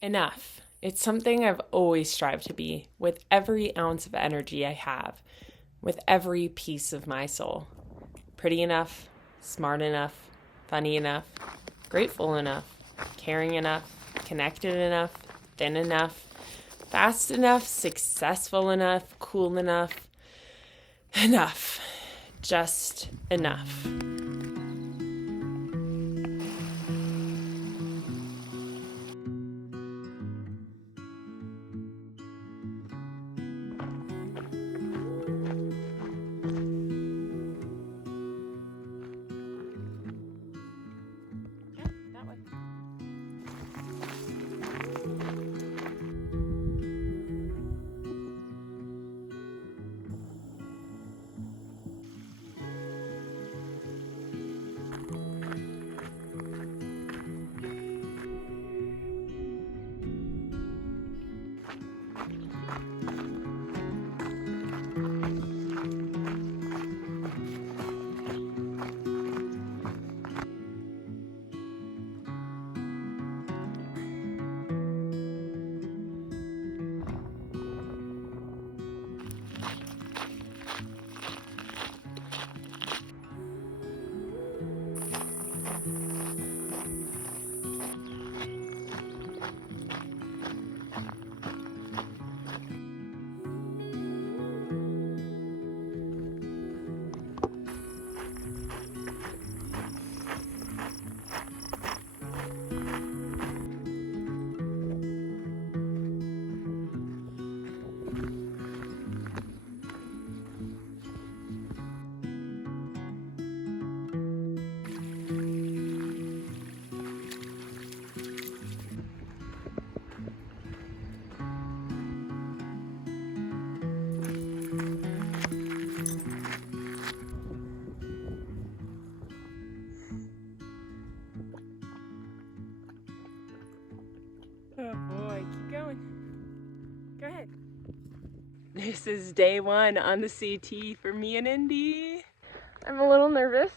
enough. It's something I've always strived to be, with every ounce of energy I have, with every piece of my soul. Pretty enough, smart enough, funny enough, grateful enough, caring enough, connected enough, thin enough, fast enough, successful enough, cool enough. Enough. Just enough. Oh boy, keep going. Go ahead. This is day one on the CT for me and Indy. I'm a little nervous.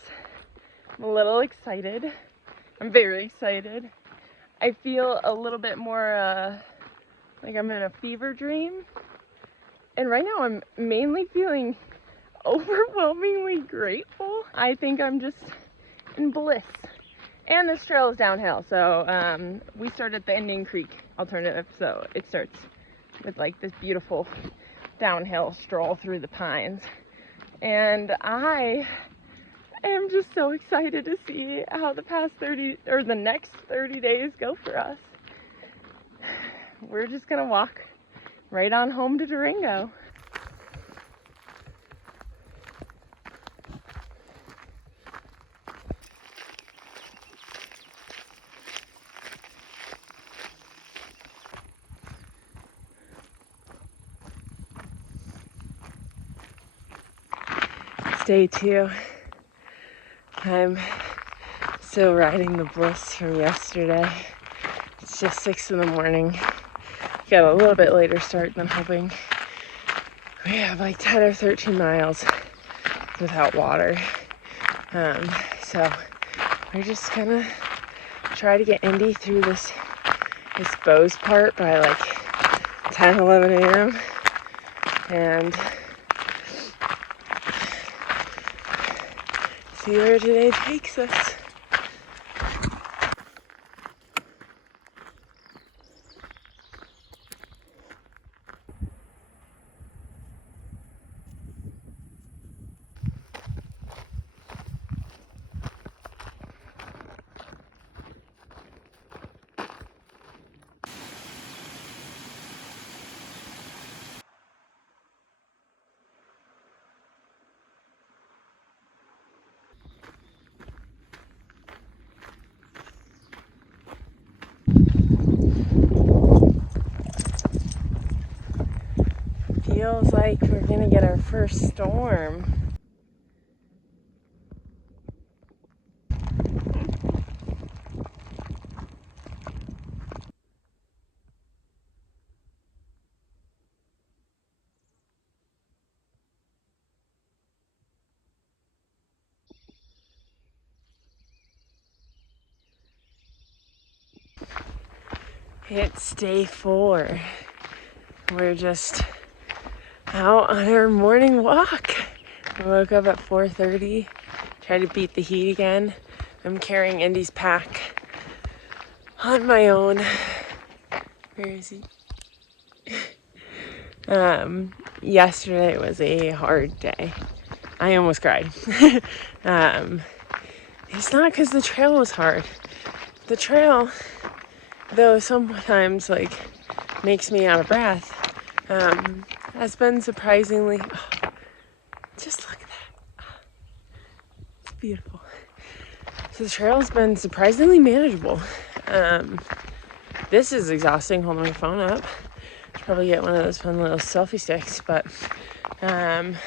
I'm a little excited. I'm very excited. I feel a little bit more like I'm in a fever dream. And right now I'm mainly feeling overwhelmingly grateful. I think I'm just in bliss. And this trail is downhill, so we start at the Indian Creek alternative, so it starts with like this beautiful downhill stroll through the pines. And I am just so excited to see how the next 30 days go for us. We're just gonna walk right on home to Durango. It's day two. I'm still riding the bliss from yesterday. It's just 6 in the morning. Got a little bit later start than hoping. We have like 10 or 13 miles without water. So we're just gonna try to get Indy through this Bose part by like 10, 11 a.m. and see where today takes us. Feels like we're gonna get our first storm. It's day 4. We're just out on our morning walk. I woke up at 4:30, tried to beat the heat again. I'm carrying Indy's pack on my own. Where is he? Yesterday was a hard day. I almost cried. It's not because the trail was hard. The trail, though sometimes makes me out of breath, has been surprisingly, just look at that. It's beautiful. So the trail's been surprisingly manageable. This is exhausting, holding my phone up. Should probably get one of those fun little selfie sticks, but the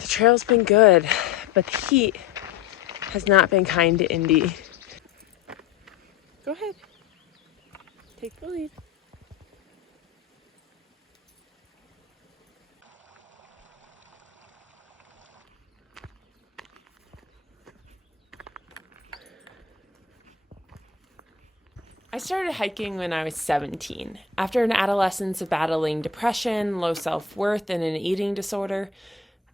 trail's been good, but the heat has not been kind to Indy. Go ahead. Take the lead. I started hiking when I was 17. After an adolescence of battling depression, low self-worth, and an eating disorder,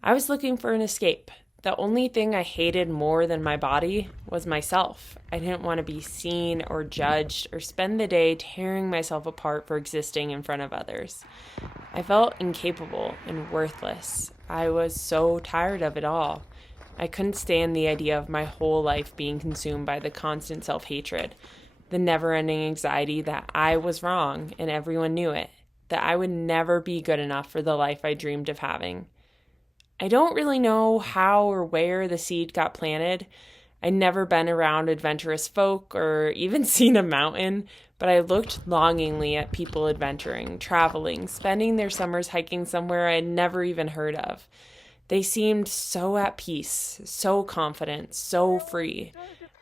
I was looking for an escape. The only thing I hated more than my body was myself. I didn't want to be seen or judged or spend the day tearing myself apart for existing in front of others. I felt incapable and worthless. I was so tired of it all. I couldn't stand the idea of my whole life being consumed by the constant self-hatred, the never-ending anxiety that I was wrong and everyone knew it, that I would never be good enough for the life I dreamed of having. I don't really know how or where the seed got planted. I'd never been around adventurous folk or even seen a mountain, but I looked longingly at people adventuring, traveling, spending their summers hiking somewhere I had never even heard of. They seemed so at peace, so confident, so free.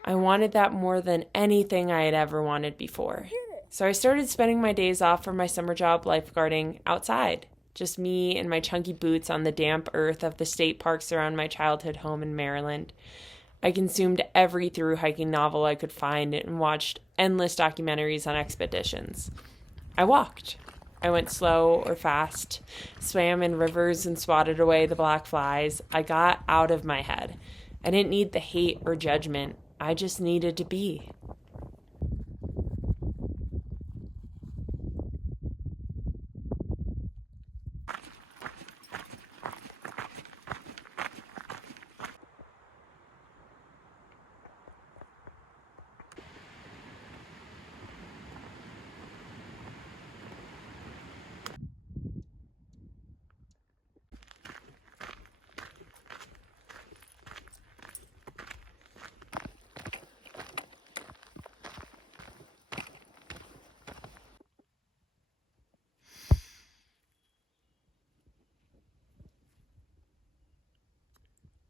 I wanted that more than anything I had ever wanted before. So I started spending my days off from my summer job lifeguarding outside. Just me and my chunky boots on the damp earth of the state parks around my childhood home in Maryland. I consumed every through hiking novel I could find and watched endless documentaries on expeditions. I walked. I went slow or fast, swam in rivers and swatted away the black flies. I got out of my head. I didn't need the hate or judgment. I just needed to be.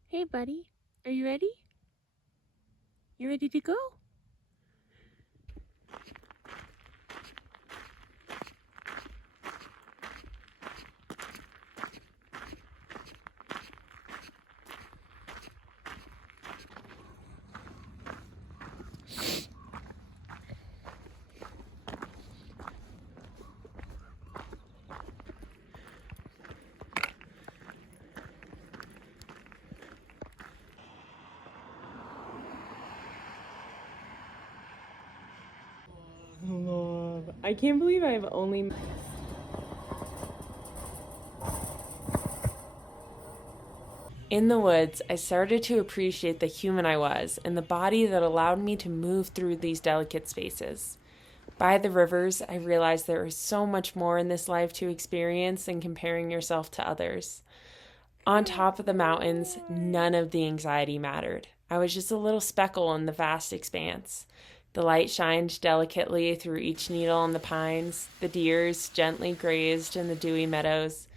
Hey, buddy. Are you ready? You ready to go? I can't believe I've only... In the woods, I started to appreciate the human I was and the body that allowed me to move through these delicate spaces. By the rivers, I realized there is so much more in this life to experience than comparing yourself to others. On top of the mountains, none of the anxiety mattered. I was just a little speckle in the vast expanse. The light shined delicately through each needle on the pines. The deers gently grazed in the dewy meadows.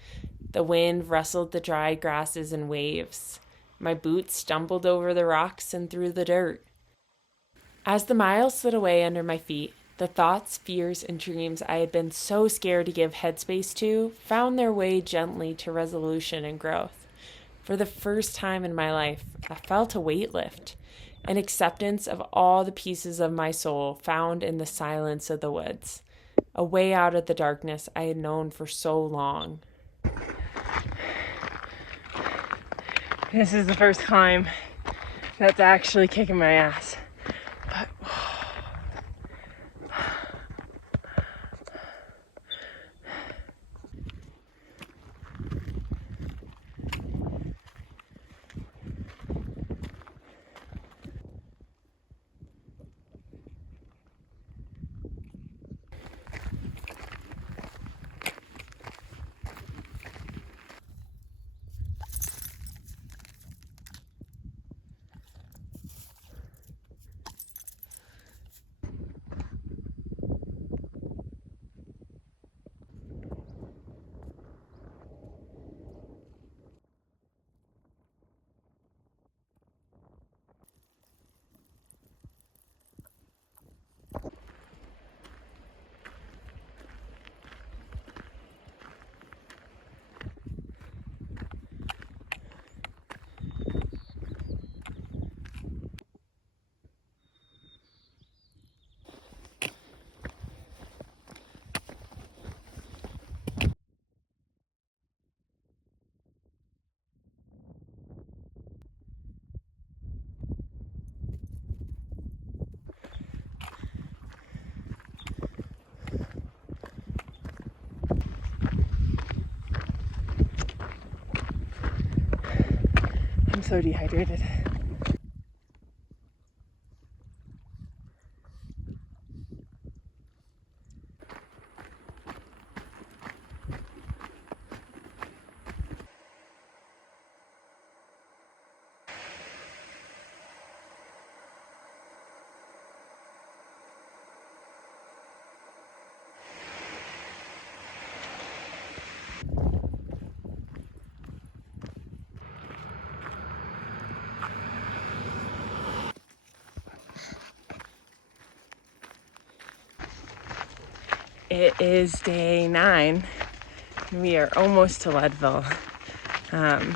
The wind rustled the dry grasses in waves. My boots stumbled over the rocks and through the dirt. As the miles slid away under my feet, the thoughts, fears, and dreams I had been so scared to give headspace to found their way gently to resolution and growth. For the first time in my life, I felt a weight lift. an acceptance of all the pieces of my soul found in the silence of the woods, a way out of the darkness I had known for so long. This is the first climb that's actually kicking my ass. But I'm so dehydrated. It is day 9. We are almost to Leadville. Kind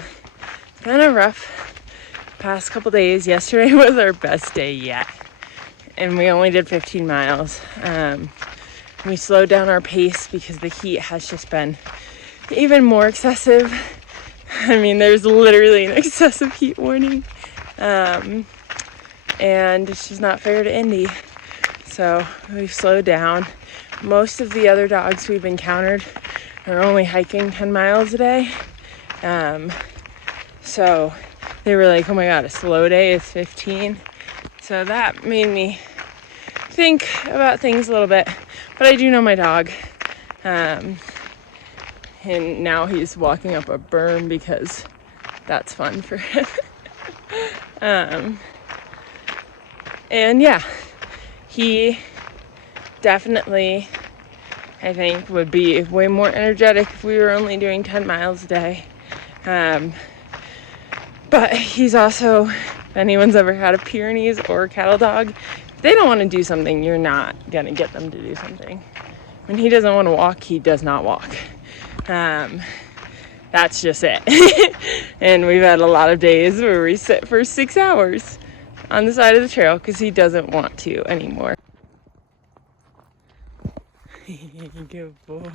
of rough past couple days. Yesterday was our best day yet, and we only did 15 miles. We slowed down our pace because the heat has just been even more excessive. I mean, there's literally an excessive heat warning, and it's just not fair to Indy. So we've slowed down. Most of the other dogs we've encountered are only hiking 10 miles a day. So they were like, oh my God, a slow day is 15. So that made me think about things a little bit. But I do know my dog. And now he's walking up a berm because that's fun for him. And yeah, he definitely, I think, would be way more energetic if we were only doing 10 miles a day. But he's also, if anyone's ever had a Pyrenees or a cattle dog, if they don't want to do something, you're not going to get them to do something. When he doesn't want to walk, he does not walk. That's just it. And we've had a lot of days where we sit for 6 hours on the side of the trail because he doesn't want to anymore. Good boy.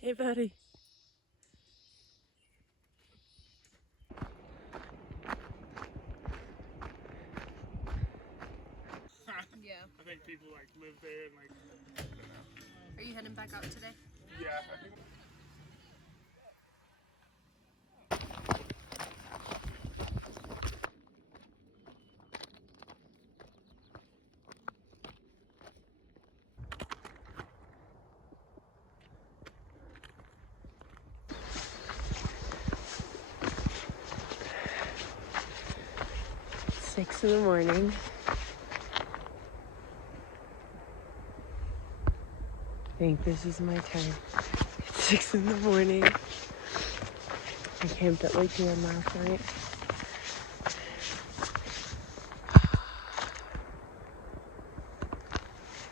Hey, buddy. Yeah. I think people like live there and like. Are you heading back out today? Yeah, I think. Six in the morning. think this is my time. It's 6 in the morning. I camped at Lake Huron last night.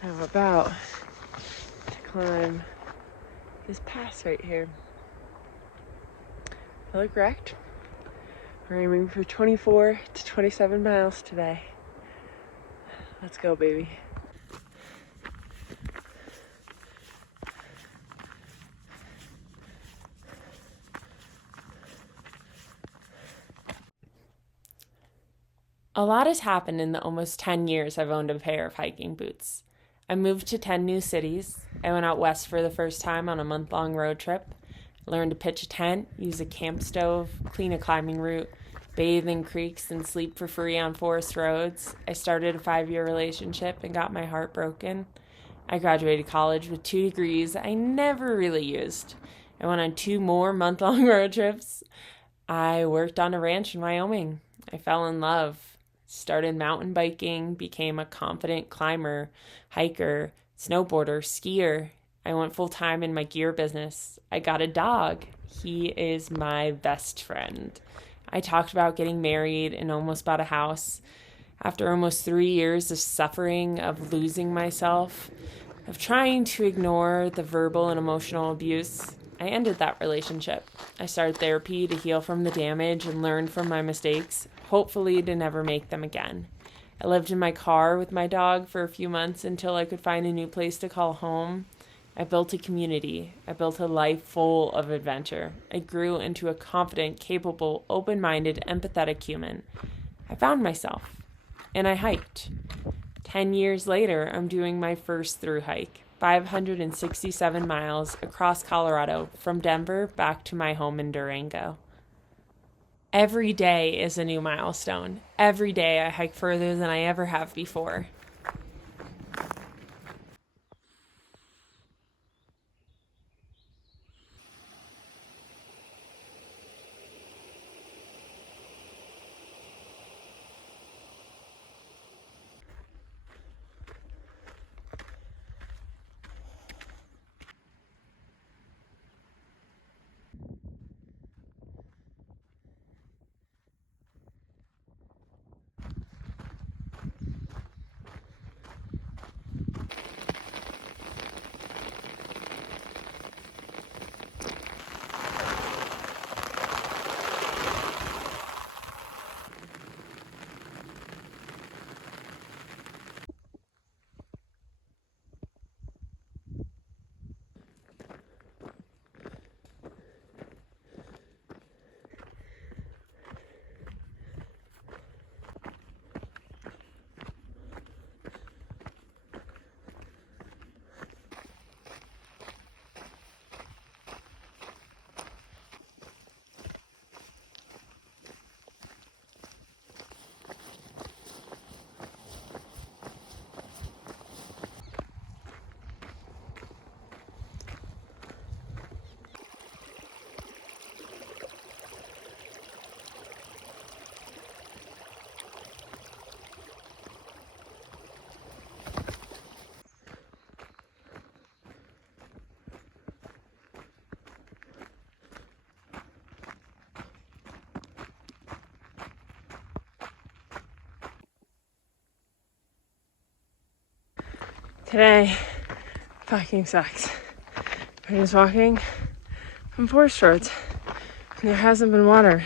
I'm about to climb this pass right here. I look wrecked. We're aiming for 24 to 27 miles today. Let's go, baby. A lot has happened in the almost 10 years I've owned a pair of hiking boots. I moved to 10 new cities. I went out west for the first time on a month-long road trip. I learned to pitch a tent, use a camp stove, clean a climbing route, bathe in creeks, and sleep for free on forest roads. I started a 5-year relationship and got my heart broken. I graduated college with 2 degrees I never really used. I went on 2 more month-long road trips. I worked on a ranch in Wyoming. I fell in love. Started mountain biking, became a confident climber, hiker, snowboarder, skier. I went full-time in my gear business. I got a dog. He is my best friend. I talked about getting married and almost bought a house. After almost 3 years of suffering, of losing myself, of trying to ignore the verbal and emotional abuse, I ended that relationship. I started therapy to heal from the damage and learn from my mistakes, hopefully to never make them again. I lived in my car with my dog for a few months until I could find a new place to call home. I built a community. I built a life full of adventure. I grew into a confident, capable, open-minded, empathetic human. I found myself, and I hiked. 10 years later, I'm doing my first through hike, 567 miles across Colorado from Denver back to my home in Durango. Every day is a new milestone. Every day I hike further than I ever have before. Today fucking sucks. We're just walking from forest roads and there hasn't been water.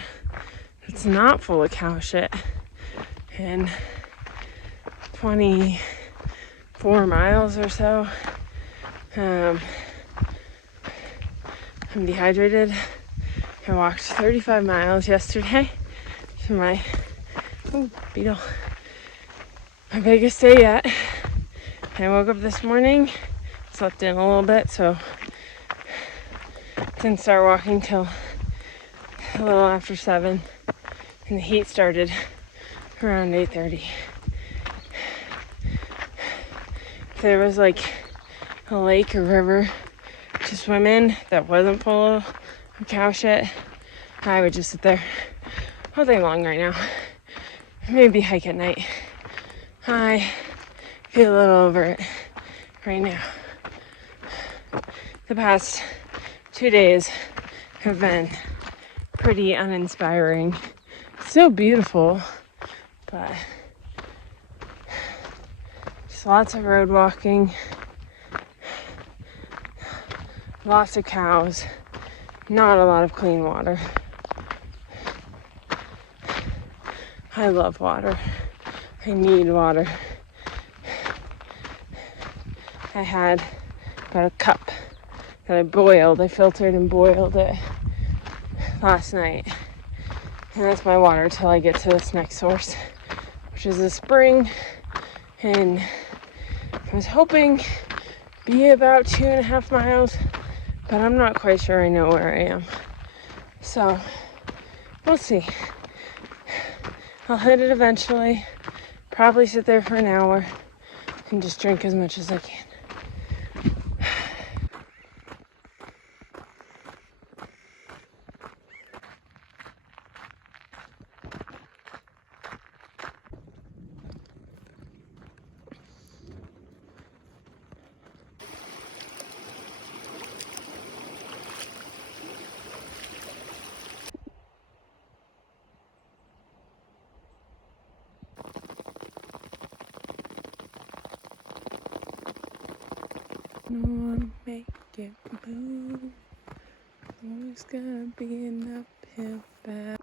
It's not full of cow shit. And 24 miles or so. I'm dehydrated. I walked 35 miles yesterday to my beetle. My biggest day yet. I woke up this morning, slept in a little bit, so didn't start walking till a little after 7, and the heat started around 8:30. If there was like a lake or river to swim in that wasn't full of cow shit, I would just sit there all day long right now. Maybe hike at night. I feel a little over it right now. The past 2 days have been pretty uninspiring. Still beautiful, but just lots of road walking, lots of cows, not a lot of clean water. I love water. I need water. I had about a cup that I boiled. I filtered and boiled it last night. And that's my water till I get to this next source, which is a spring. And I was hoping to be about 2.5 miles, but I'm not quite sure I know where I am. So we'll see. I'll hit it eventually. Probably sit there for an hour and just drink as much as I can. No one make it move. Always gonna be an uphill battle.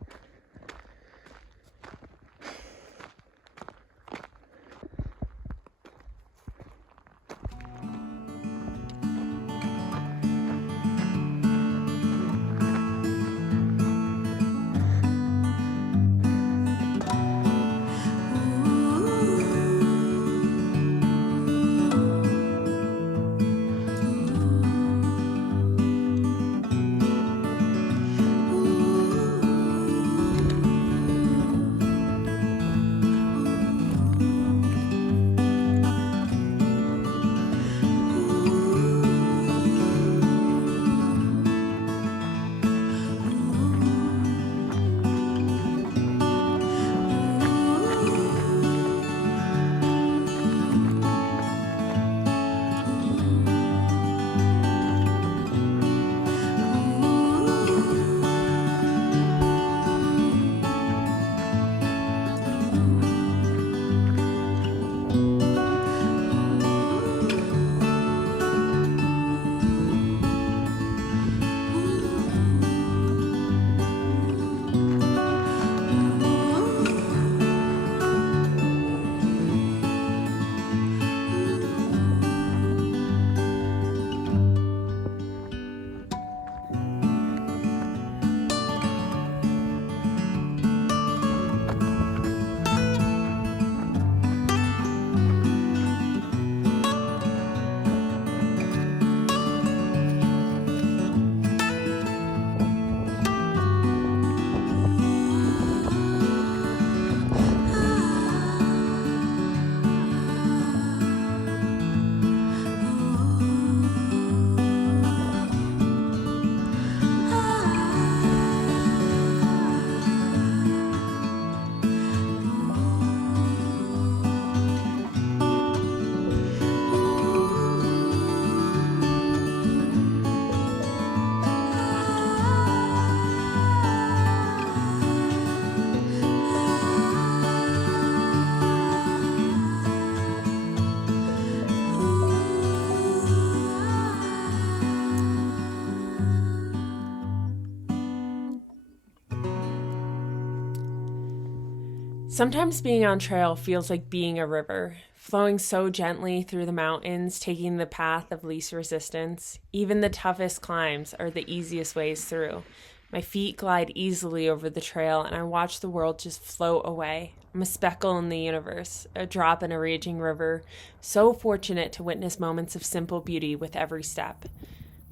Sometimes being on trail feels like being a river, flowing so gently through the mountains, taking the path of least resistance. Even the toughest climbs are the easiest ways through. My feet glide easily over the trail, and I watch the world just float away. I'm a speckle in the universe, a drop in a raging river, so fortunate to witness moments of simple beauty with every step.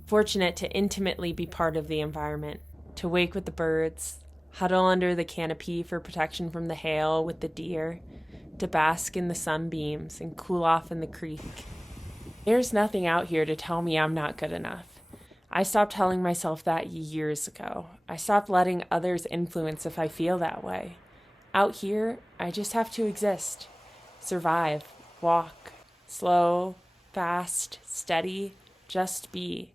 Fortunate to intimately be part of the environment, to wake with the birds, huddle under the canopy for protection from the hail with the deer, to bask in the sunbeams and cool off in the creek. There's nothing out here to tell me I'm not good enough. I stopped telling myself that years ago. I stopped letting others influence if I feel that way. Out here, I just have to exist, survive, walk, slow, fast, steady, just be.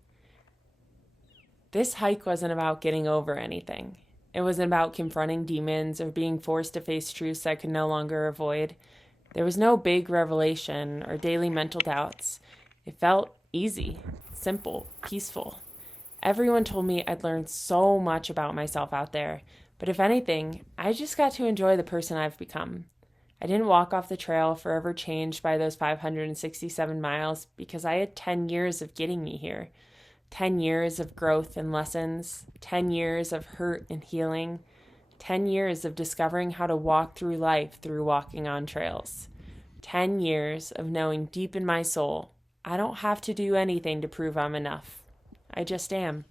This hike wasn't about getting over anything. It wasn't about confronting demons or being forced to face truths I could no longer avoid. There was no big revelation or daily mental doubts. It felt easy, simple, peaceful. Everyone told me I'd learned so much about myself out there, but if anything, I just got to enjoy the person I've become. I didn't walk off the trail forever changed by those 567 miles because I had 10 years of getting me here. 10 years of growth and lessons, 10 years of hurt and healing, 10 years of discovering how to walk through life through walking on trails. 10 years of knowing deep in my soul, I don't have to do anything to prove I'm enough. I just am.